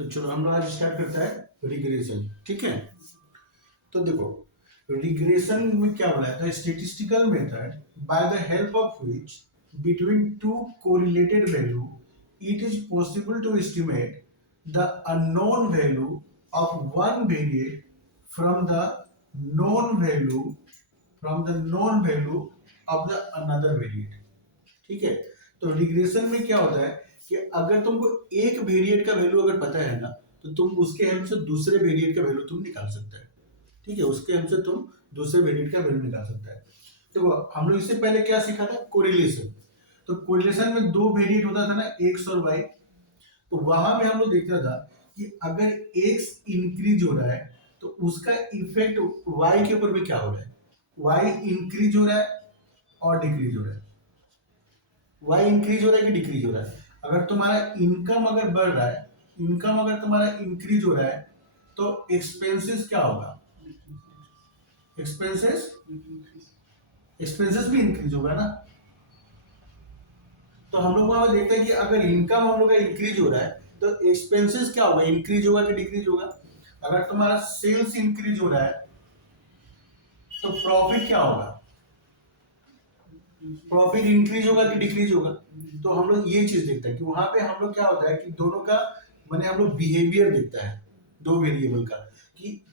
तो चलो हम लोग आज स्टार्ट करता है रिग्रेशन। ठीक है, तो देखो रिग्रेशन में क्या बोला है, statistical method by the help of which between two correlated value it is possible to estimate the unknown value of one variate from the known value of the another variate. ठीक है, तो regression में क्या होता है कि अगर तुमको एक वेरिएट का वैल्यू अगर पता है ना, तो तुम उसके हेल्प से दूसरे वेरिएट का वैल्यू तुम निकाल सकते हैं। ठीक है, उसके हेल्प से तुम दूसरे वेरिएट का वैल्यू निकाल सकते हैं। देखो हम लोग इससे पहले क्या सीखा था, कोरिलेशन। तो कोरिलेशन में दो वेरिएट होता था ना, एक्स और वाई। तो वहां में हम लोग देखता था कि अगर एक्स इंक्रीज हो रहा है तो उसका इफेक्ट वाई के ऊपर भी क्या हो रहा है, वाई इंक्रीज हो रहा है और डिक्रीज हो रहा है। वाई इंक्रीज हो रहा है कि डिक्रीज हो रहा है। अगर तुम्हारा इनकम अगर बढ़ रहा है, इनकम अगर तुम्हारा इंक्रीज हो रहा है तो एक्सपेंसेस क्या होगा, एक्सपेंसेस एक्सपेंसेस भी इंक्रीज होगा ना। तो हम लोग वहां देखते हैं कि अगर इनकम हम लोग का इंक्रीज हो रहा है तो एक्सपेंसेस क्या होगा, इंक्रीज होगा कि डिक्रीज होगा। अगर तुम्हारा सेल्स इंक्रीज हो रहा है तो प्रॉफिट क्या होगा, प्रॉफिट इंक्रीज होगा कि डिक्रीज होगा। तो हम लोग ये चीज देखते हैं कि वहां पे हम लोग क्या होता है कि दोनों का माने हम लोग बिहेवियर देखता है दो वेरिएबल का,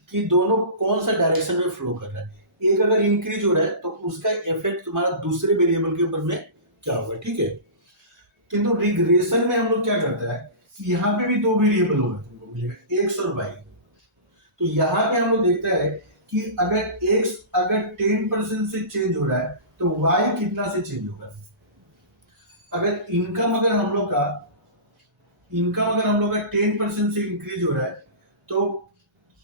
कि दोनों कौन सा डायरेक्शन में फ्लो कर रहा है। एक अगर इंक्रीज हो रहा है तो उसका इफेक्ट तुम्हारा दूसरे वेरिएबल के ऊपर में क्या होगा। ठीक है, किंतु रिग्रेशन में हम लोग क्या करता है कि यहाँ पे भी दो वेरिएबल होगा, तुमको मिलेगा एक्स और वाई। तो यहाँ पे हम लोग देखता है कि अगर एक्स अगर 10% से चेंज हो रहा है तो वाई कितना से चेंज होगा। अगर इनकम अगर हम लोग का 10% से इंक्रीज हो रहा है तो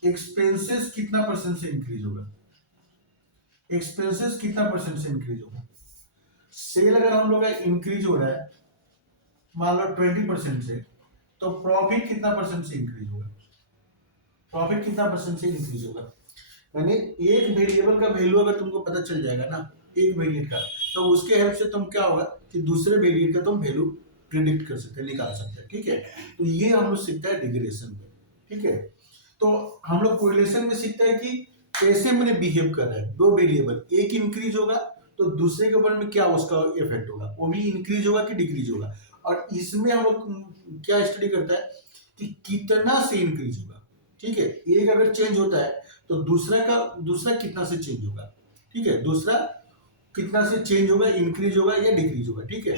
एक्सपेंसेस कितना परसेंट से इंक्रीज होगा, एक्सपेंसेस कितना परसेंट से इंक्रीज होगा। सेल अगर हम लोग का इंक्रीज हो रहा है मान लो 20% से, तो प्रॉफिट कितना परसेंट से इंक्रीज होगा, प्रॉफिट कितना परसेंट से इंक्रीज होगा। यानी एक वेरिएबल का वैल्यू अगर तुमको पता चल जाएगा ना, एक वेरिएट का, तो उसके हेल्प से तुम क्या होगा कि दूसरे वेरिएट का तुम वैल्यू प्रिडिक्ट कर सकते हैं, निकाल सकते हैं। ठीक है, तो ये हम लोग सीखते हैं रिग्रेशन में। ठीक है, तो हम लोग कोरिलेशन में सीखते हैं कि कैसे मैंने बिहेव कर रहा है दो वेरिएबल, एक इंक्रीज होगा तो दूसरे के ऊपर में क्या उसका इफेक्ट होगा, वो भी इंक्रीज होगा कि डिक्रीज होगा। और इसमें हम लोग क्या स्टडी करता है कि कितना से इंक्रीज होगा। ठीक है, एक अगर चेंज होता है तो दूसरा कितना से चेंज होगा। ठीक है, दूसरा कितना से चेंज होगा, इंक्रीज होगा या डिक्रीज होगा। ठीक है,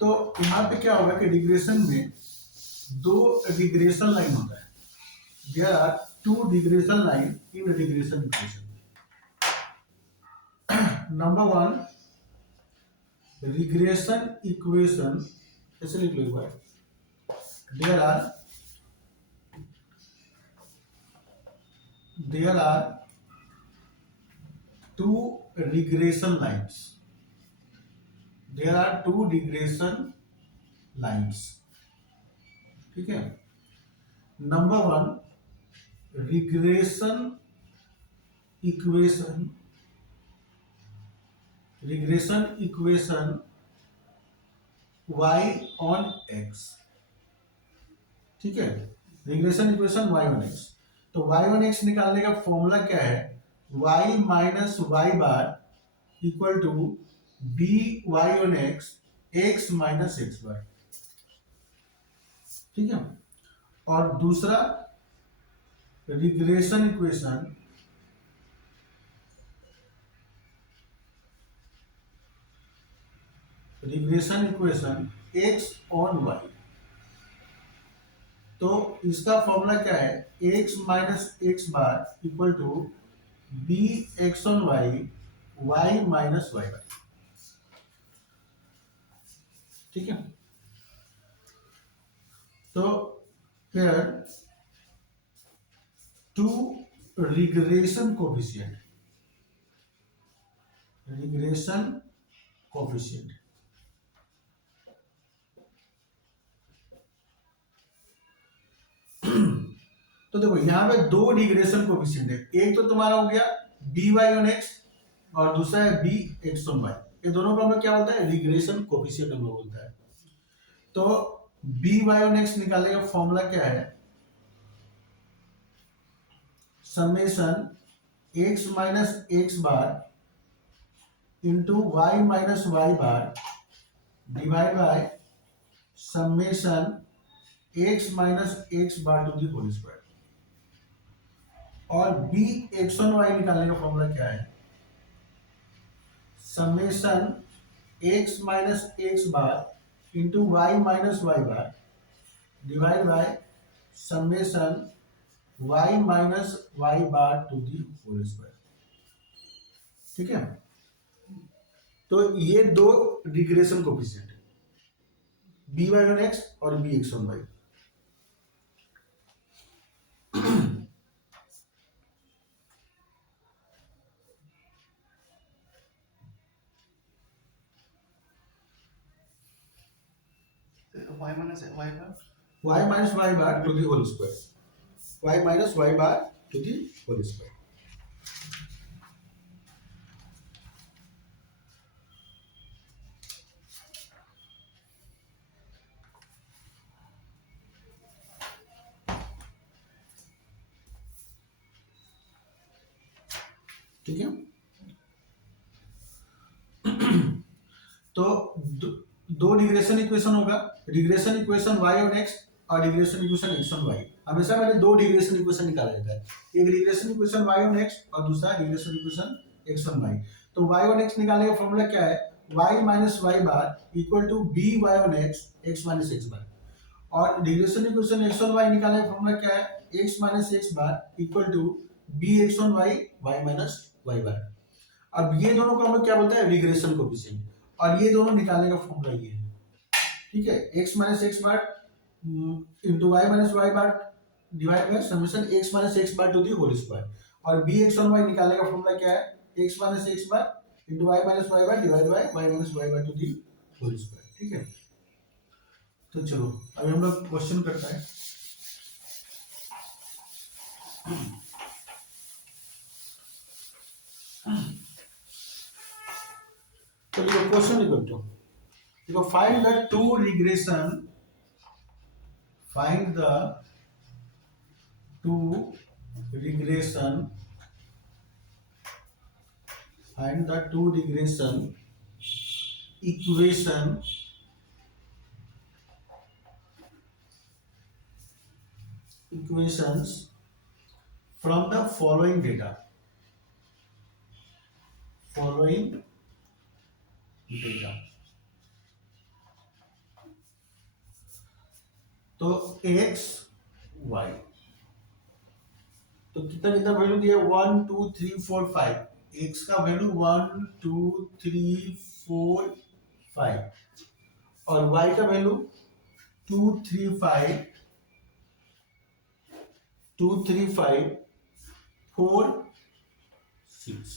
तो यहाँ पे क्या होगा कि रिग्रेशन में दो रिग्रेशन लाइन होता है। There are two regression line in regression equation. Number one, regression equation ऐसे लिख लो, there are two regression lines, there are two regression lines। ठीक है, number one, regression equation y on x। ठीक है, regression equation y on x। तो y on x निकालने का फॉर्मूला क्या है, y minus Y bar equal to b Y on x, x minus x bar. ठीक है, और दूसरा regression equation x on y. तो इसका फॉर्मूला क्या है, x minus x bar equal to b x on y, y minus Y bar. ठीक है, तो फिर टू रिग्रेशन कोफिशिएंट, तो देखो यहाँ पे दो रिग्रेशन कोफिशिएंट है, एक तो तुम्हारा हो गया बी वाई ऑन एक्स और दूसरा है बी एक्स ऑन वाई। ये दोनों को हम लोग क्या बोलता है, रिग्रेशन कोफिशिएंट हम लोग बोलता है। तो बी वाई ऑन एक्स निकालने का फॉर्मूला क्या है, summation X minus x bar into Y minus Y bar divide by summation X minus x bar to the whole square. और बी एक्स वन वाई निकालने का फॉर्मूला क्या है, summation X minus x bar into Y minus Y bar divide by summation Y minus Y bar to the whole square. ठीक है, तो ये दो रिग्रेशन कोफिशिएंट है, बी वाई ऑन एक्स और B x on Y. y minus y bar y minus y bar to the whole square, y minus y bar to the whole square। ठीक है, तो दो रिग्रेशन इक्वेशन होगा, regression equation y on x और regression equation x on y। हमेशा मैंने दो regression equation निकाला जाता है, एक regression equation y on x और दूसरा regression equation x on y। तो y ऑन x निकालने का फॉर्मूला क्या है, y minus Y bar equal to b Y on x minus x bar. और regression equation x on y निकालने का फॉर्मूला क्या है, x minus x bar equal to b x on y y minus Y bar. अब ये दोनों को हम लोग क्या बोलते हैं, रिग्रेशन कोफिशिएंट, और ये दोनों निकालने का फॉर्मूला ये है। ठीक है, x minus x bar into Y minus Y bar divide by summation x minus x bar to the whole square. और बी एक्स ऑन वाई निकालने का फॉर्मूला क्या है, x minus x bar into Y minus Y bar divide by Y minus Y bar to the whole square. ठीक है, तो चलो अभी हम लोग क्वेश्चन करता है। तो देखो क्वेश्चन लिखो, तो देखो find the two regression, find the two regression, find the two regression equations from the following data, तो x y, तो कितना कितना वैल्यू दिया, 1 2 3 4 5, x का वैल्यू 1 2 3 4 5 और y का वैल्यू 2 3 5 2 3 5 4 6।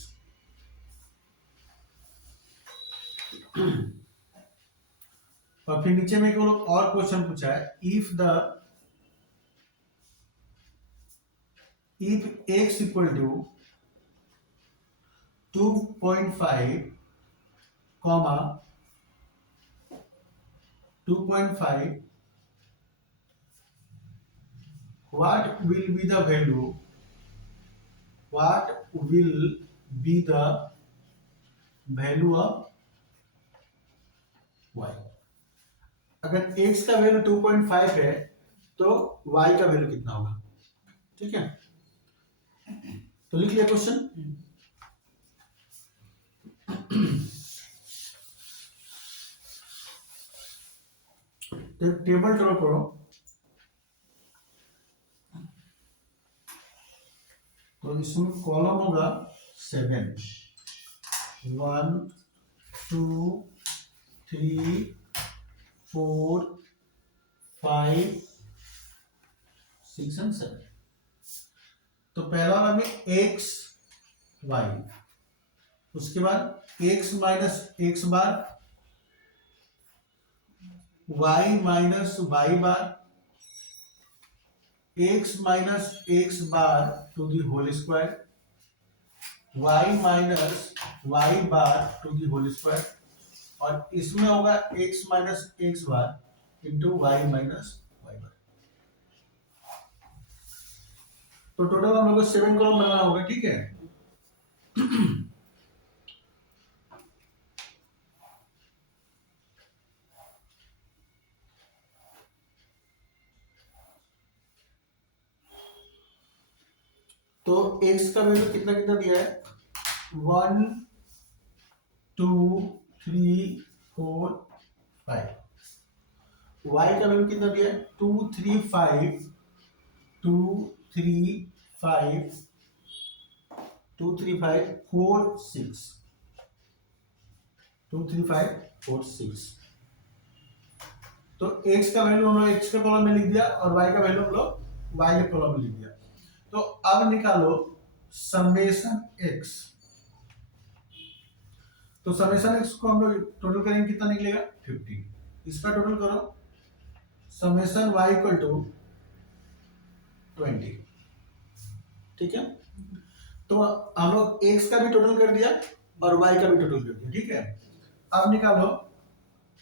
और फिर नीचे में एक और क्वेश्चन पूछा है, if x equal to 2.5 comma 2.5, what will be the value of y। अगर x का वैल्यू 2.5 है तो y का वैल्यू कितना होगा। ठीक है, तो लिख लिया क्वेश्चन। टेबल ड्रॉ करो, तो इसमें कॉलम होगा 7, 1 2 3 4 5 6 एंड 7। तो पहला वाला में x y, उसके बाद x minus x bar y minus Y bar x minus x bar to the whole square, y minus y bar to the whole square, और इसमें होगा x minus x bar into Y minus Y bar. तो total हम लोग को 7 column बनाना होगा, ठीक है। तो x का वैल्यू कितना कितना दिया है, 1 2 3 4 5। y का वैल्यू कितना दिया है, 2 3 5 2 3 5 2 3 5 4 6 2 3 5 4 6। तो x का वैल्यू हम लोग x के कॉलम में लिख दिया और y का वैल्यू हम लोग y के कॉलम में लिख दिया। तो अब निकालो समेशन x। तो समेशन x को हम लोग टोटल करेंगे, कितना निकलेगा 15। इसका टोटल करो, समेशन y इक्वल टू 20, ठीक है। तो हम लोग x का भी टोटल कर दिया और y का भी टोटल कर दिया, ठीक है। अब निकालो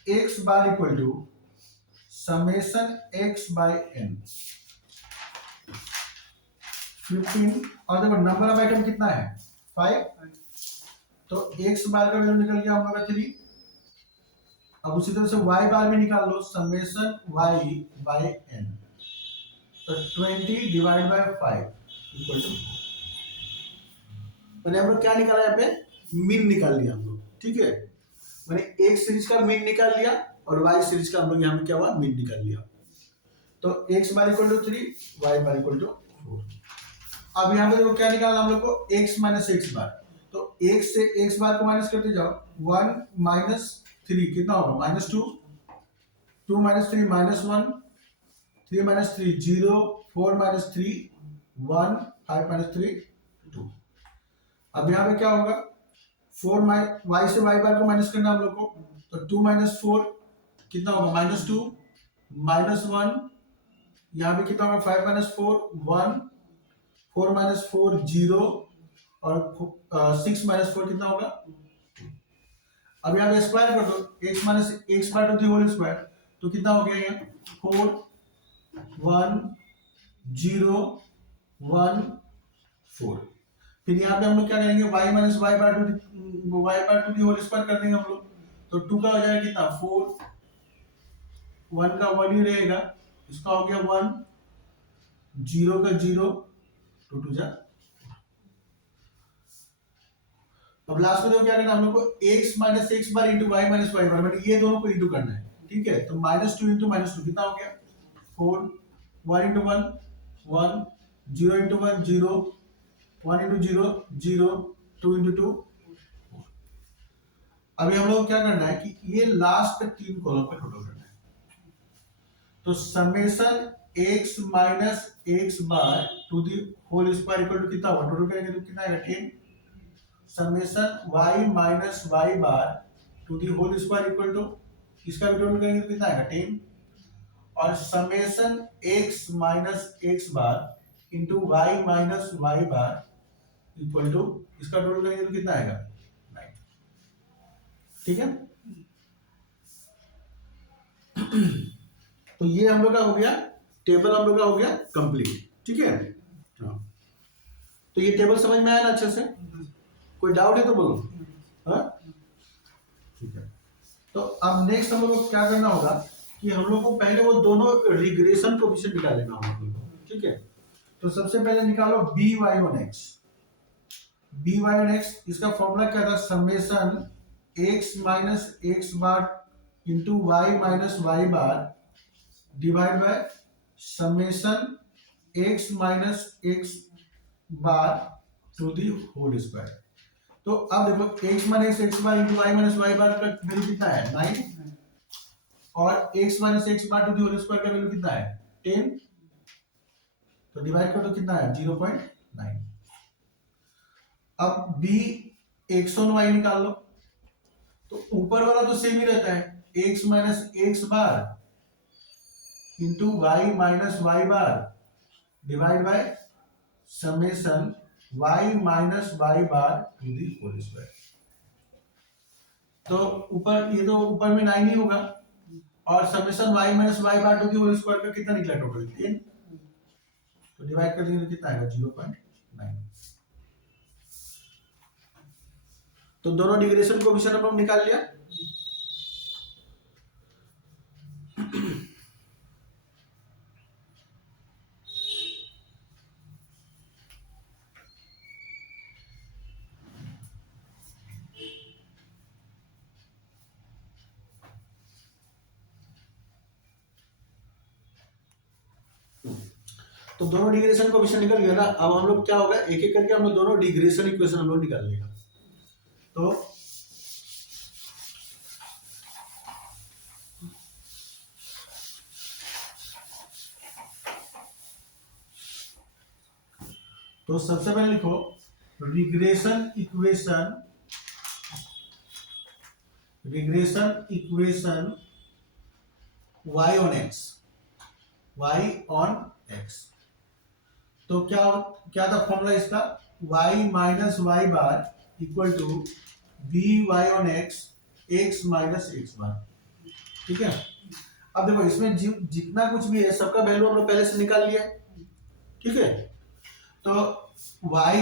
x bar equal to summation x by n 15। और देखो नंबर ऑफ आइटम कितना है 5, तो x बार का वैल्यू निकल गया हम लोग 3। अब उसी तरह से y बार भी निकाल लो, समेशन y बाय n, तो 20 डिवाइड बाय 5 इक्वल टू, मैंने हम लोग क्या निकाला यहाँ पे, मीन निकाल लिया हम लोग, ठीक है। मैंने एक सीरीज का मीन निकाल लिया और y सीरीज का हम लोग यहाँ पे क्या हुआ, मीन निकाल लिया। तो x bar equal to 3, y bar equal to 4। अब यहाँ पे देखो क्या निकालना हम लोग को, x माइनस x बार। तो x से x बार को माइनस करते जाओ, 1 माइनस 3 कितना होगा -2, 2 माइनस 3 -1, 3 माइनस 3 0, 4 माइनस 3 1, 5 माइनस 3 2। अब यहाँ पे क्या होगा, 4 y से y बार को माइनस करना हम लोग को, तो 2 माइनस 4 कितना होगा -2, -1, यहाँ पे कितना होगा 5 माइनस 4 1, 4 माइनस 4 0 और 6 माइनस 4 कितना होगा 2। अब यहाँ पे स्क्वायर कर दो, x minus x bar to the whole square, तो कितना हो गया यहाँ 4 1 0 1 4। फिर यहाँ पे हम लोग क्या करेंगे, y minus y bar to the whole square कर देंगे हम लोग, तो 2 का हो जाएगा कितना 4, 1 का 1 ही रहेगा, इसका हो गया 1, 0 का 0, 2 2 जा। अब लास्ट में देखो क्या करना हम लोग को, x minus x bar into Y minus Y बार, मतलब ये दोनों को इंटू करना है, ठीक है। तो -2 इंटू -2 कितना हो गया 4, 1 इंटू 1 1, 0 इंटू 1 0, 1 इंटू 0 0, 2 इंटू 2 4। अभी हम लोग क्या करना है कि ये लास्ट के 3 कॉलम का टोटल करना है। तो summation x minus x bar to the whole square equal to कितना होगा, टोटल करेंगे तो कितना आएगा 10। Summation y minus y bar to the whole square equal to, इसका भी टोटल करेंगे तो कितना आएगा 10। और summation x minus x bar into y minus y bar equal to, इसका टोटल करेंगे तो कितना आएगा 9, ठीक है। तो ये हम लोग का हो गया टेबल, हम लोग का हो गया कंप्लीट, ठीक है। हाँ, तो ये टेबल समझ में आया ना अच्छे से, कोई डाउट है तो बोलो। हाँ ठीक है। तो अब नेक्स्ट हम लोग को क्या करना होगा कि हम लोग को पहले वो दोनों रिग्रेशन कोएफिशिएंट निकाल लेना होगा हम लोग को, ठीक है। तो सबसे पहले निकालो by1x। by1x इसका फॉर्मूला क्या था, summation x minus x bar into Y minus Y bar divide by summation x minus x bar to the whole square. तो अब देखो x minus x bar into Y minus Y bar का value कितना है 9, और x minus x bar to the whole square का value कितना है 10। तो डिवाइड कर दो कितना है 0.9। अब b x और y निकाल लो, तो ऊपर वाला तो सेम ही रहता है, x minus x bar into Y minus Y bar divide by summation y minus Y bar to the whole square. तो ऊपर ये तो ऊपर में 9 ही होगा और summation y minus Y bar to the whole square का कितना निकला टोटल 10, तो डिवाइड कर देंगे तो कितना आएगा 0.9। तो दोनों डिग्रेशन कोएफिशिएंट हम निकाल लिया। तो दोनों डिग्रेशन कोएफिशिएंट निकल गया ना। अब हम लोग क्या होगा, एक एक करके हम लोग दोनों डिग्रेशन इक्वेशन हम लोग निकाल लेगा। तो सबसे पहले लिखो regression equation y on x। तो क्या था फॉर्मूला इसका, y minus Y bar equal to b Y on x minus x bar. ठीक है। अब देखो इसमें जितना कुछ भी है सबका वैल्यू हम लोग पहले से निकाल लिया है। ठीक है। तो y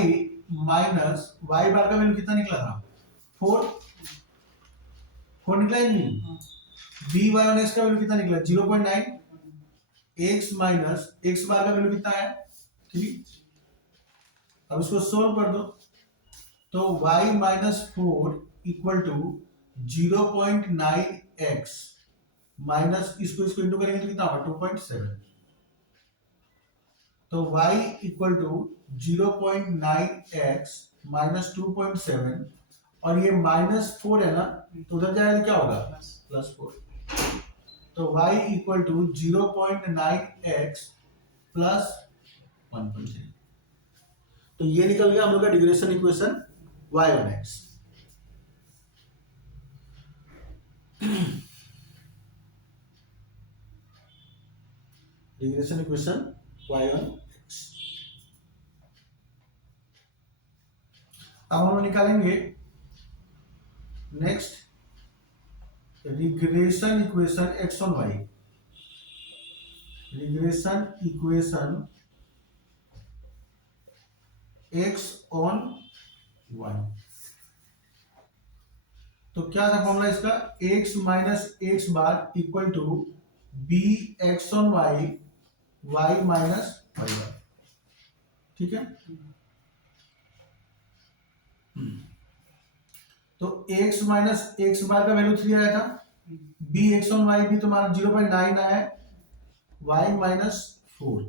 माइनस वाई बार का वैल्यू कितना निकला था 4 निकला ही नहीं। बी वाई ऑन एक्स का वैल्यू कितना निकला 0.9। एक्स माइनस एक्स बार का वैल्यू कितना है 3। अब इसको सोल्व कर दो तो y minus 4 equal to 0.9x minus इसको इंटू करेंगे तो कितना होगा 2.7। तो y equal to 0.9x minus 2.7 और ये -4 है ना, तो उधर जाएगा तो क्या होगा +4। तो y equal to 0.9x plus 1.3। तो ये निकल गया हम लोग का regression equation y on x। Regression equation y on x। अब हम निकालेंगे next regression equation x on y। Regression equation x on y। तो क्या था फॉर्मूला इसका, x minus x bar equal to b x on Y y minus Y bar. ठीक है। तो x माइनस एक्स बार का वैल्यू 3 आया था, बी एक्स ऑन वाई भी तुम्हारा 0.9 आया है, y माइनस 4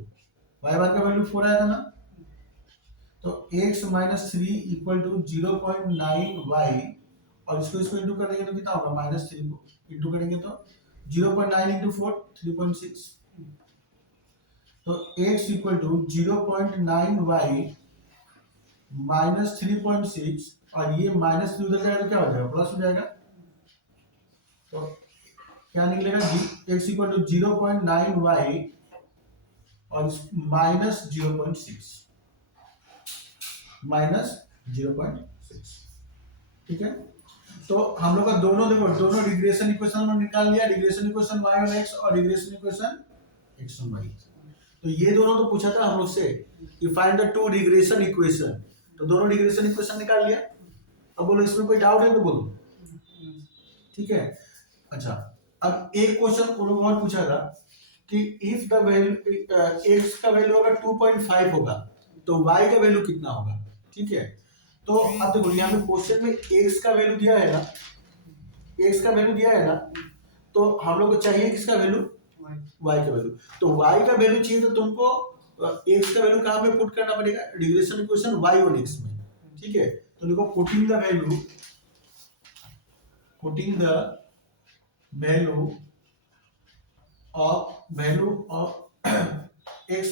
वाई बार का वैल्यू 4 आया था ना। तो x minus 3 equal to 0.9y और इसको इंटू कर देंगे तो कितना होगा -3 को इंटू करेंगे तो 0.9 इंटू 4 3.6। तो x equal to 0.9y minus 3.6 और ये -3 उधर जाएगा तो क्या हो जाएगा प्लस हो जाएगा। तो क्या निकलेगा x इक्वल टू 0.9y और -0.6। ठीक है। तो हम लोग का दोनों देखो दोनों डिग्रेशन इक्वेशन में निकाल लिया, digression equation y on x और digression equation x on y। तो ये दोनों तो पूछा था हम लोग से कि find the two digression equation, तो दोनों डिग्रेशन इक्वेशन निकाल लिया। अब बोलो इसमें कोई डाउट है तो बोलो। ठीक है। अच्छा, अब एक क्वेश्चन और पूछा था कि इफ द वैल्यू x का वैल्यू अगर 2.5 होगा तो y का वैल्यू कितना होगा। ठीक है। तो अब देखो यहाँ पे क्वेश्चन में x का वैल्यू दिया है ना, x का वैल्यू दिया है ना, तो हम लोग को चाहिए किसका वैल्यू y का वैल्यू। तो y का वैल्यू चाहिए तो तुमको x का वैल्यू कहाँ पे पुट करना पड़ेगा, regression equation y on x में। ठीक है। तो देखो putting the value of x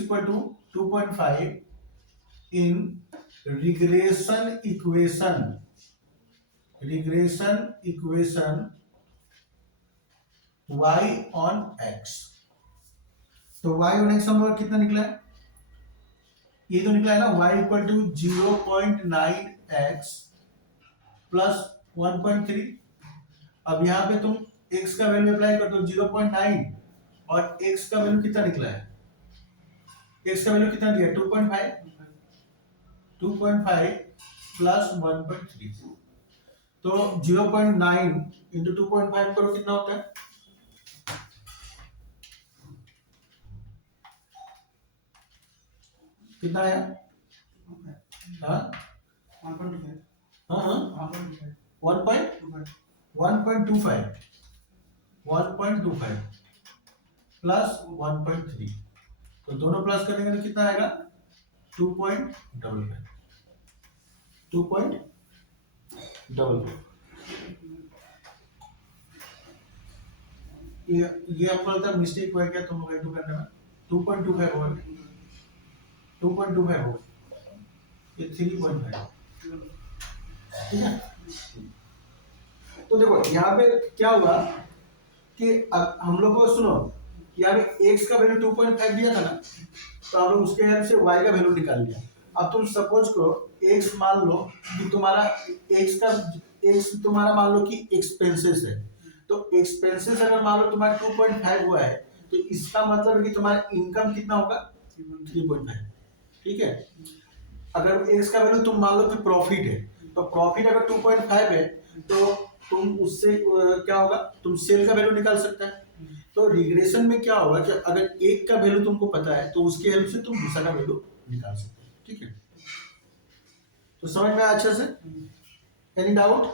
equal to 2.5 in regression equation y on x। तो y ऑन x हम लोग कितना निकला है, ये तो निकला है ना y equal to 0.9x plus 1.3। अब यहाँ पे तुम x का वैल्यू अप्लाई कर दो 0.9 और x का वैल्यू कितना निकला है, x का वैल्यू कितना दिया 2.5 प्लस 1.3 तो 0.9 इंटू 2.5 करो कितना होता है, कितना आया, हाँ 1.25 हाँ हाँ 1.25 प्लस 1.3 तो दोनों प्लस करेंगे तो कितना आएगा 2.55 ये आपको लगता है मिस्टेक हुआ है क्या तुम लोग इंटू करने में 2.25 होगा 2.25 होगा ये 3.5 ठीक है। तो देखो यहाँ पे क्या हुआ कि अब हम लोग को सुनो यहाँ पे x का वैल्यू 2.5 दिया था ना तो हम लोग उसके हेल्प से y का वैल्यू निकाल लिया। अब तुम सपोज करो x मान लो कि तुम्हारा x तुम्हारा मान लो कि एक्सपेंसेस है तो एक्सपेंसेस अगर मान लो तुम्हारा 2.5 हुआ है तो इसका मतलब है कि तुम्हारा इनकम कितना होगा 3.5 ठीक है। अगर x का वैल्यू तुम मान लो कि प्रॉफिट है तो प्रॉफिट अगर 2.5 है तो तुम उससे क्या होगा तुम सेल का वैल्यू निकाल सकते हैं। तो रिग्रेशन में क्या होगा कि अगर एक का वैल्यू तुमको पता है तो उसके हेल्प से तुम दूसरा का वैल्यू निकाल सकते हो ठीक है। तो समझ में आया अच्छे से, एनी डाउट?